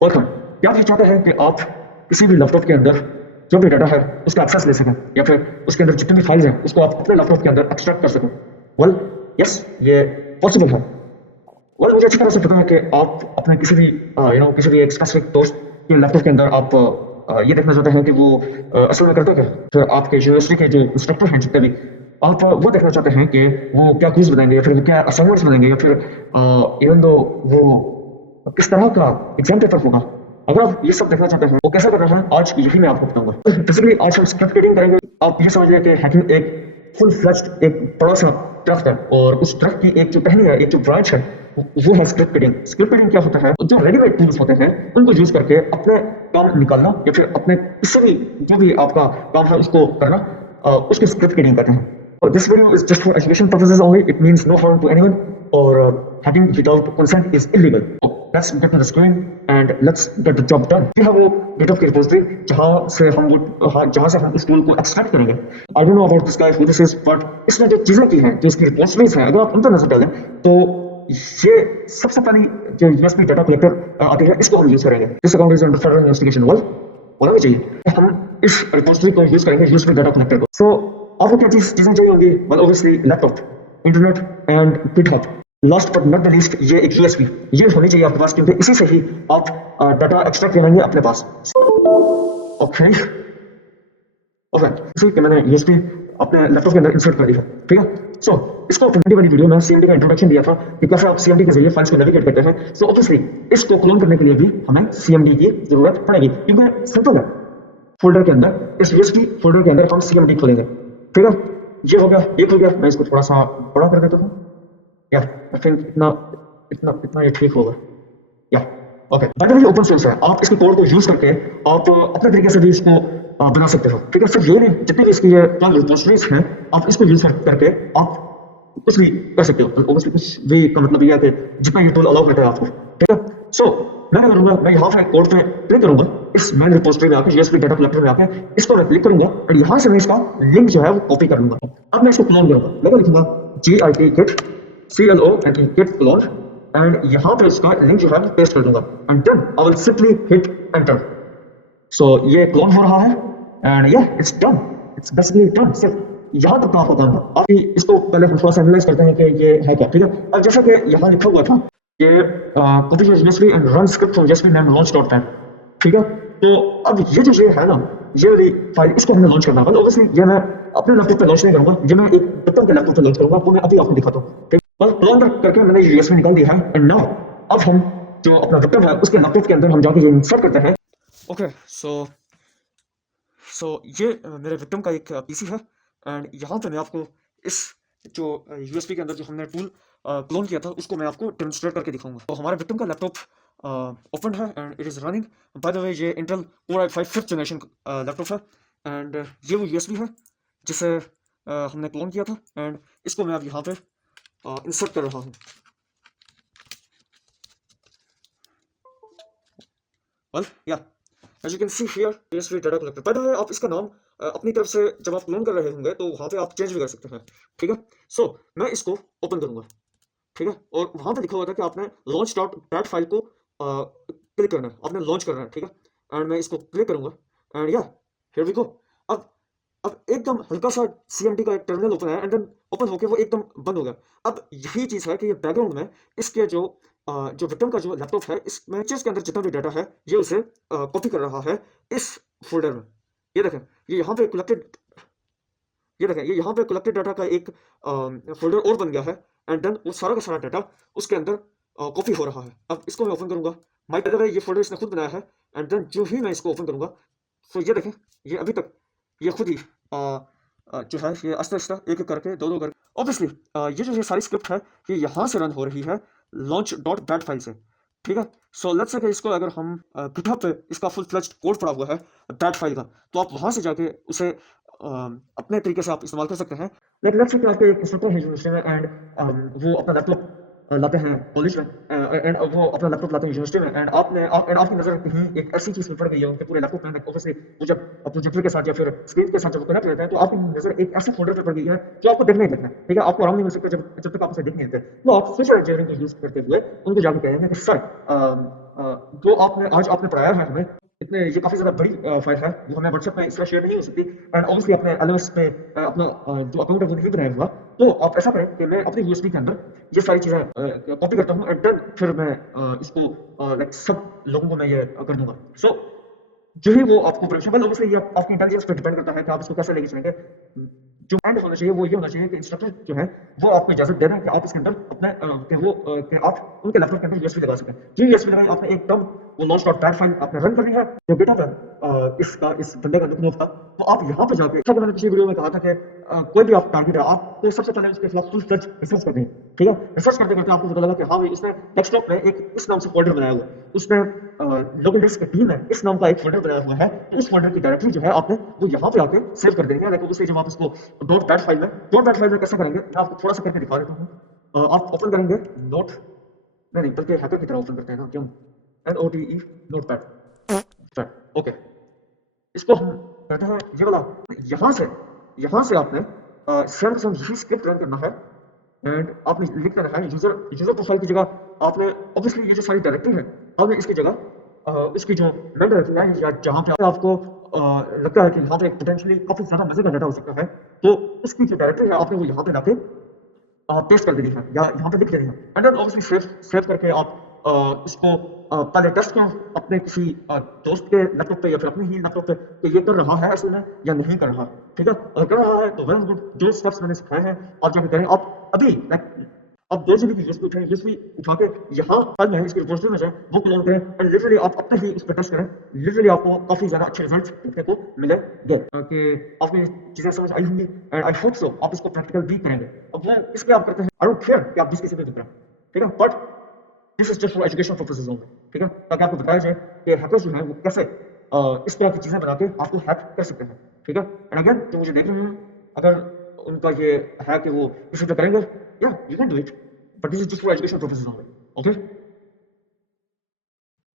Welcome. क्या आप ये चाहते हैं कि आप किसी भी लैपटॉप के अंदर जो भी डाटा है उसका एक्सेस ले सकें या फिर उसके अंदर जितनी भी फाइल्स हैं उसको आप अपने लैपटॉप के अंदर एक्सट्रैक्ट कर सकें? वेल, यस, ये पॉसिबल है। वेल, मुझे अच्छी तरह से पता है कि आप अपने किसी भी किसी भी एक स्पेसिफिक दोस्त के लैपटॉप के अंदर आप ये देखना चाहते हैं कि वो असल में करते क्या है। फिर आपके यूनिवर्सिटी के जो इंस्ट्रक्टर हैं जितने भी, आप वो देखना चाहते हैं कि वो क्या क्विज बनाएंगे या फिर क्या असाइनमेंट्स बनाएंगे या फिर इवन दो वो किस तरह का एग्जाम पेपर होगा। अगर आप ये सब देखना चाहते हैं वो कैसे करना है, आज यही मैं आपको बताऊंगा। बेसिकली आज हम स्क्रिप्ट रीडिंग करेंगे। आप ये समझिए कि हैकिंग एक फुल फ्लेज्ड एक बड़ा सा ट्रक है और उस ट्रक की एक जो टहनी है, एक जो ब्रांच है, वो है स्क्रिप्ट रीडिंग। स्क्रिप्ट रीडिंग क्या होता है? जो रेडीमेड टूल्स होते हैं उनको यूज करके अपने काम निकालना या फिर अपने किसी भी जो भी आपका काम है उसको करना, उसकी स्क्रिप्ट रीडिंग कहते हैं। This video is just for education purposes only. It means no harm to anyone, or hacking without consent is illegal. So let's get to the screen and let's get the job done. ये है वो GitHub की repository जहाँ से हम इस tool को extract करेंगे। I don't know about this guy who this is, but इसमें जो चीजें की हैं, जो इसकी रिपोजिटरीज हैं, अगर आप उन पर नजर डालें तो ये सबसे पहली जो USB डाटा कलेक्टर आती है, इसको हम यूज करेंगे। This account is under federal investigation. Well, होना भी चाहिए। हम इस रिपोजिटरी को यूज करेंगे, USB डाटा कलेक्टर को। सो आपको क्या चीजें चाहिए होंगी? Well, obviously laptop, internet and GitHub. Last but not the least, ये एक यूएसबी ये होनी चाहिए आपके पास, क्योंकि इसी से ही आप डाटा एक्सट्रैक्ट करेंगे अपने पास। ओके ओके, इसी के मैंने यूएसबी अपने लैपटॉप के अंदर इंसर्ट कर दी है। ठीक है। सो इसको पहली वाली वीडियो में सीएमडी का इंट्रोडक्शन दिया था कि कैसे आप सीएमडी के जरिए फाइल्स को नेविगेट करते हैं। सो ऑब्वियसली इसको क्लोन करने के लिए भी हमें सीएमडी की जरूरत पड़ेगी, क्योंकि सिंपल है। फोल्डर के अंदर, इस यूएसबी फोल्डर के अंदर हम सीएमडी खोलेंगे। ठीक है। ये हो गया, एक हो गया। मैं इसको थोड़ा सा बड़ा कर देता हूँ। या आई थिंक इतना इतना इतना ये ठीक होगा। या okay. Bye the way, open source है, आप इसके कोड को यूज करके आप अपने तरीके से भी इसको बना सकते हो। ठीक है। सिर्फ ये नहीं, जितनी भी इसकी ये रिपोजिटरीज हैं, आप इसको यूज करके आप कुछ भी कर सकते हो। ऑब्वियसली कुछ भी का मतलब ये है कि जितना ये टूल अलाउ करता है आपको। ठीक है। सो मैं क्या करूंगा, मैं यहाँ पे कोड पे क्लिक करूंगा, इस मेन रिपोजिटरी में आके, यूएसबी डाटा कलेक्टर में आके इसको मैं क्लिक करूंगा और यहाँ से मैं इसका लिंक जो है वो कॉपी कर लूंगा। अब मैं इसको क्लोन करूंगा। मैं क्या लिखूंगा, git git clone git clone, and यहाँ पे इसका लिंक जो है पेस्ट कर दूंगा and then I will simply hit enter. So ये क्लोन हो रहा है and yeah it's done. It's basically done. सिर्फ यहाँ तक आपका काम है। आप इसको पहले हम थोड़ा सा एनालाइज करते हैं कि ये है क्या। ठीक है। अब जैसा कि यहाँ लिखा हुआ था कि copy USB and run script from USB name launch.py। ठीक है। तो अब ये जो ये है ना, ये वाली फाइल, इसको हमने लॉन्च करना है। ऑब्वियसली ये मैं अपने लैपटॉप पे लॉन्च नहीं करूंगा, ये मैं एक विक्टिम के लैपटॉप पे लॉन्च करूंगा, वो मैं अभी आपको दिखाता हूँ। ठीक है। बस क्लोन करके मैंने यूएसबी निकाल दिया है एंड नाउ अब हम जो अपना विक्टिम है उसके लैपटॉप के अंदर हम जाके ये इंसर्ट करते हैं। ओके। सो ये मेरे विक्टिम का एक पीसी है एंड यहाँ पे मैं आपको इस जो यूएसबी के अंदर जो हमने टूल क्लोन किया था उसको मैं आपको डेमोन्स्ट्रेट करके दिखाऊंगा। तो हमारे विक्टिम का लैपटॉप ओपन है and it is running. By the way, ये Intel core i5 5th generation laptop है एंड ये वो यूएसबी है जिसे हमने क्लोन किया था एंड इसको मैं अब यहाँ पे इंसर्ट कर रहा हूँ। Well yeah as you can see here, USB data collector. By the way, आप इसका नाम अपनी तरफ से जब आप क्लोन कर रहे होंगे तो वहाँ पे आप चेंज भी कर सकते हैं। ठीक है। सो मैं इसको ओपन करूंगा। ठीक है। और वहाँ पे लिखा हुआ था कि आपने launch.bat फाइल को क्लिक करना है, आपने लॉन्च करना है। ठीक है। एंड मैं इसको क्लिक करूंगा एंड या हियर वी गो। अब एकदम हल्का सा सीएमडी का एक टर्मिनल ओपन है एंड देन ओपन होके वो एकदम बंद हो गया। अब यही चीज़ है कि ये बैकग्राउंड में इसके जो विक्टिम का जो लैपटॉप है, इस मैचेस के अंदर जितना भी डाटा है ये उसे कॉपी कर रहा है इस फोल्डर में। ये देखें, ये यहाँ पे कलेक्टेड डाटा का एक फोल्डर और बन गया है एंड देन वो सारा का सारा डाटा उसके अंदर कॉपी हो रहा है। अब इसको मैं ओपन करूंगा। माय बाय द वे, ये फोल्डर इसने खुद बनाया है एंड देन जो ही मैं इसको ओपन करूंगा तो ये देखें, ये अभी तक ये खुद ही जो है ये आस्ता आस्ता एक एक करके दो करके ऑब्वियसली ये जो ये सारी स्क्रिप्ट है ये यहाँ से रन हो रही है launch.bat फाइल से। ठीक है। सो लेट्स से कि इसको अगर हम गिटहब पे इसका फुल फ्लेज्ड कोड पड़ा हुआ है दैट फाइल का, तो आप वहाँ से जाके उसे अपने तरीके से आप इस्तेमाल कर सकते हैं। लेट्स से कि आपके एक इंस्ट्रक्टर है यूनिवर्सिटी में एंड वो अपना लैपटॉप लाते हैं कॉलेज में एंड वो अपना लैपटॉप लाते हैं यूनिवर्सिटी में एंड आपकी नजर कहीं एक ऐसी चीज में पड़ गई है उनके पूरे लैपटॉप में। ऑब्वियसली वो जब प्रोजेक्टर के साथ या फिर स्क्रीन के साथ जब कनेक्ट रहते हैं तो आपकी नजर एक ऐसे फोल्डर पे पड़ गई है जो आपको देखना ही देखना है। ठीक है। आपको आराम नहीं मिल सकता जब तक आप उसे देख नहीं देते। तो आप स्विच इंजीनियरिंग यूज करते हुए उनको जाकर कहेंगे कि सर जो आपने आज आपने पढ़ाया है हमें, इतने ये काफ़ी ज़्यादा बड़ी फाइल है, वो हमें व्हाट्सएप में इसलिए शेयर नहीं हो सकती। एंड ऑब्वियसली अपने एलओएस पे अपना जो अकाउंट है वो नहीं बनाया हुआ, तो आप ऐसा करें कि मैं अपने यूएसबी के अंदर ये सारी चीज़ें कॉपी करता हूँ एंड देन फिर मैं इसको लाइक सब लोगों को मैं ये कर दूंगा। सो जो ही वो आपको परमिशन, मतलब ऑब्वियसली ये आपकी इंटेलिजेंस पे डिपेंड करता है कि आप इसको कैसे लेके चलेंगे। जो एंड होना चाहिए वो ये होना चाहिए कि इंस्ट्रक्टर जो है वो आपको इजाजत दे दें कि आप इसके अंदर अपने कि आप उनके लैपटॉप के अंदर यूएसबी लगा सकें। जो यूएसबी लगाई आपने एक टर्म वो लॉन्च डॉट पैड फाइल आपने रन करनी है, जो बिट ऑफ इसका इस बंदे का नुकनोफ का, तो आप यहाँ पे जाके, जैसा कि मैंने पिछली वीडियो में कहा था कि कोई भी आप टारगेट है आपको सबसे पहले उसके खिलाफ फुल फ्लेज रिसर्च करनी है। ठीक है, रिसर्च करते करते आपको पता लगा कि हाँ भाई इसने डेस्कटॉप में एक इस नाम से फोल्डर बनाया हुआ है, उसने लोकल डिस्क टीम में इस नाम का एक फोल्डर बनाया हुआ है, तो उस फोल्डर की डायरेक्टरी जो है आपने वो यहाँ पे आके सेव कर देनी है। लेकिन उससे जब आप इसको डॉट पैड फाइल में कैसे करेंगे मैं आपको थोड़ा सा करके दिखा देता हूँ। आप ओपन करेंगे नोट, नहीं बल्कि हैकर की तरह ओपन करते हैं ना, क्यों, NOTE नोट पैड। ओके, इसको हम कहते हैं ये वाला। यहाँ से आपने सेम टू सेम यही स्क्रिप्ट रन करना है एंड आपने लिख देना है यूजर प्रोफाइल की जगह आपने ऑब्वियसली ये जो सारी डायरेक्टरी है आपने इसकी जगह इसकी जो मेन डायरेक्टरी है या जहाँ पे आपको लगता है कि यहाँ पे पोटेंशियली काफी ज्यादा मजे का डाटा हो सकता है, तो उसकी जो डायरेक्टरी है आपने वो यहाँ पे लाके पेस्ट कर देनी है या यहाँ पे लिख देनी है एंड देन ऑब्वियसली सेव करके आप इसको पहले टेस्ट करो अपने किसी दोस्त के लैपटॉप पे या फिर अपने ही लैपटॉप पे कि ये कर रहा है असल में या नहीं कर रहा। ठीक है, अगर कर रहा है तो वेल गुड, जो स्टेप्स मैंने सिखाए हैं आप जाके करें। आप अभी लाइक अब 2 जीबी की यूएसबी उठाएं, यूएसबी उठा के यहाँ कल में इसकी रिपोजिटरी में जाए, वो क्लोन करें एंड लिटरली आप अपने ही उस पर टेस्ट करें, लिटरली आपको काफी ज्यादा अच्छे रिजल्ट्स देखने को मिलेंगे। कि आपको ये चीजें समझ आई होंगी एंड आई होप सो आप इसको प्रैक्टिकल भी करेंगे। अब वो इसलिए आप करते हैं, आई डोंट केयर कि आप जिस किसी पे भी करें, ठीक है, but this is just for educational purposes only. ठीक है, ताकि आपको बताया जाए कि हैकर्स जो है वो कैसे इस तरह की चीजें बना के आपको हैक कर सकते हैं। ठीक है, एंड अगेन जो मुझे देख रहे हैं, अगर उनका ये है कि वो इसी पे करेंगे, या you can do it, but this is just for educational purposes only. Okay?